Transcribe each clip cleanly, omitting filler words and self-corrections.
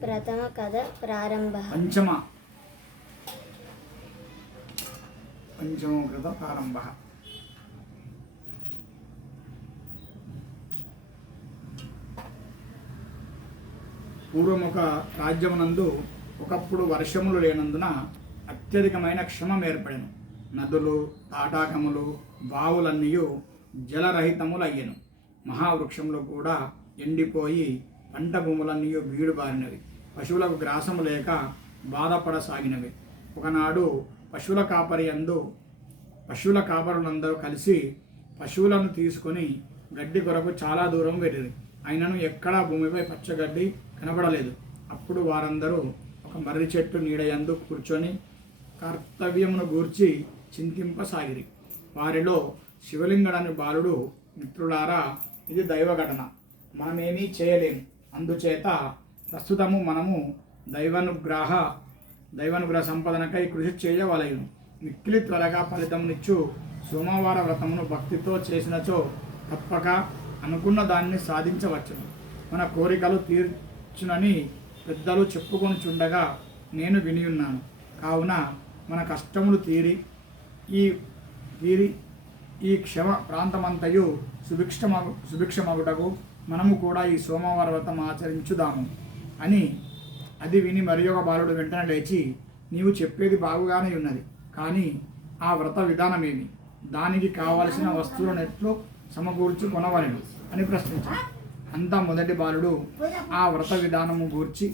ప్రథమ కథ ప్రారంభः పంచమో కథ ప్రారంభः. పూర్వం ఒక రాజ్యమునందు ఒకప్పుడు వర్షములు లేనందున అత్యధికమైన క్షమం ఏర్పడెను. నదులు, తాటాకములు, బావులన్నీ జలరహితములయ్యెను. మహావృక్షములు కూడా ఎండిపోయి పంట భూములన్నీ బీడుబారినవి. పశువులకు గ్రాసము లేక బాధపడసాగినవి. ఒకనాడు పశువుల కాపరులందరూ కలిసి పశువులను తీసుకొని గడ్డి కొరకు చాలా దూరం వెళ్ళిరి. అయినను ఎక్కడా భూమిపై పచ్చగడ్డి కనబడలేదు. అప్పుడు వారందరూ ఒక మర్రి చెట్టు నీడయందు కూర్చొని కర్తవ్యమును గూర్చి చింతింపసాగిరి. వారిలో శివలింగడని బాలుడు, మిత్రులారా, ఇది దైవ ఘటన, మనమేమీ చేయలేము. అందుచేత ప్రస్తుతము మనము దైవానుగ్రహ సంపాదనకై కృషి చేయవలెను. మిక్కిలి త్వరగా ఫలితమునిచ్చు సోమవార వ్రతమును భక్తితో చేసినచో తప్పక అనుకున్న దాన్ని సాధించవచ్చును. మన కోరికలు తీర్చునని పెద్దలు చెప్పుకొనుచుండగా నేను వినియున్నాను. కావున మన కష్టములు తీరి ఈ క్షమ ప్రాంతమంతయు సుభిక్షమగుటకు మనము కూడా ఈ సోమవార వ్రతం ఆచరించుదాము అని అది విని మరి ఒక బాలుడు వెంటనే లేచి, నీవు చెప్పేది బాగుగానే ఉన్నది, కానీ ఆ వ్రత విధానమేమి? దానికి కావలసిన వస్తువులను ఎట్లు సమకూర్చుకొనవలెను అని ప్రశ్నించాడు. అంతా మొదటి బాలుడు, ఆ వ్రత విధానము గూర్చి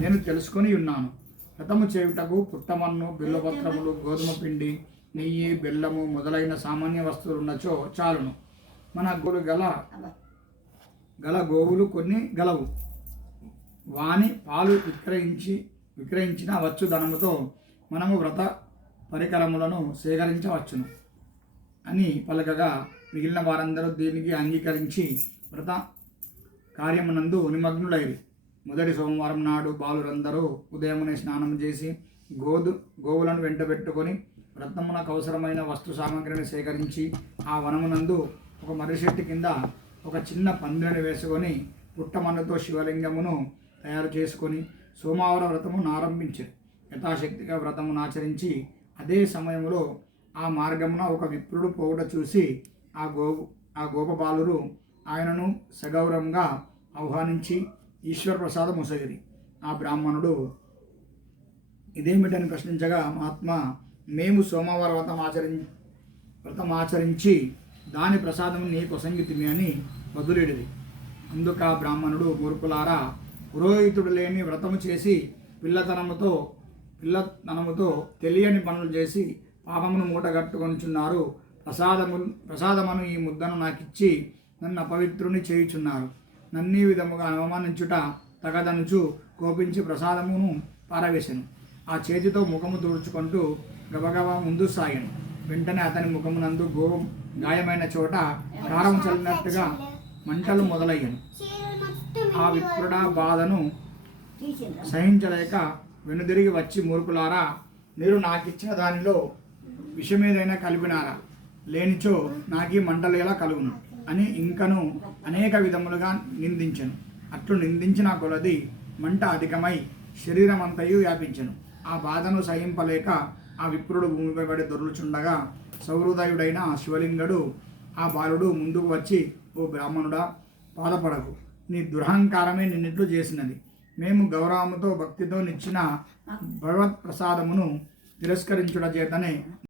నేను తెలుసుకొని ఉన్నాను. వ్రతము చేయుటకు పుట్టమన్ను, బిల్వపత్రములు, గోధుమ పిండి, నెయ్యి, బెల్లము మొదలైన సామాన్య వస్తువులు ఉన్నచో చాలును. మన గల గోవులు కొన్ని గలవు. వాని పాలు విక్రయించిన వచ్చు ధనముతో మనము వ్రత పరికరములను సేకరించవచ్చును అని పలకగా మిగిలిన వారందరూ దీనికి అంగీకరించి వ్రత కార్యమునందు నిమగ్నులైరి. మొదటి సోమవారం నాడు బాలురందరూ ఉదయమునే స్నానం చేసి గోవులను వెంటబెట్టుకొని వ్రతమునకు అవసరమైన వస్తు సామాగ్రిని సేకరించి ఆ వనమునందు ఒక మర్రి చెట్టు కింద ఒక చిన్న పందిరిని వేసుకొని పుట్టమన్నుతో శివలింగమును తయారు చేసుకొని సోమవార వ్రతమును ఆరంభించారు. యథాశక్తిగా వ్రతమును ఆచరించి అదే సమయంలో ఆ మార్గమున ఒక విప్రుడు పోవుట చూసి ఆ గోపబాలురు ఆయనను సగౌరవంగా ఆహ్వానించి ఈశ్వర ప్రసాదం ముసగిరి. ఆ బ్రాహ్మణుడు ఇదేమిటని ప్రశ్నించగా, మహాత్మా, మేము సోమవార వ్రతం ఆచరించి దాని ప్రసాదం నీ కొసంగితిమి అని వదులేడిది. అందుకు ఆ బ్రాహ్మణుడు, మూర్ఖులారా, పురోహితుడు లేని వ్రతము చేసి పిల్లతనముతో తెలియని పనులు చేసి పాపమును మూటగట్టుకొనిచున్నారు. ప్రసాదమును ఈ ముద్దను నాకిచ్చి నన్ను అపవిత్రుని చేయుచున్నారు. నన్నీ విధముగా అవమానించుట తగదనుచు కోపించి ప్రసాదమును పారవేశాను. ఆ చేతితో ముఖము తుడుచుకుంటూ గబగబా ముందు సాగాను. వెంటనే అతని ముఖమునందు గాయమైన చోట కారం చల్లినట్టుగా మంటలు మొదలయ్యాను. ఆ విప్రుడ బాధను సహించలేక వెనుదిరిగి వచ్చి, మూర్ఖులారా, మీరు నాకిచ్చిన దానిలో విషమేదైనా కలిపినారా? లేనిచో నాకీ మంటలు ఎలా కలుగును అని ఇంకను అనేక విధములుగా నిందించెను. అట్లు నిందించిన కొలది మంట అధికమై శరీరమంతయు వ్యాపించెను. ఆ బాధను సహింపలేక ఆ విప్రుడు భూమిపై పడి దొర్లుచుండగా సౌహృదయుడైన శివలింగుడు ఆ బాలుడు ముందుకు వచ్చి, ఓ బ్రాహ్మణుడా, బాధపడకు, నీ దురహంకారమే నిన్నిట్లు చేసినది. మేము గౌరవముతో భక్తితో నిచ్చిన భగవత్ ప్రసాదమును తిరస్కరించుట చేతనే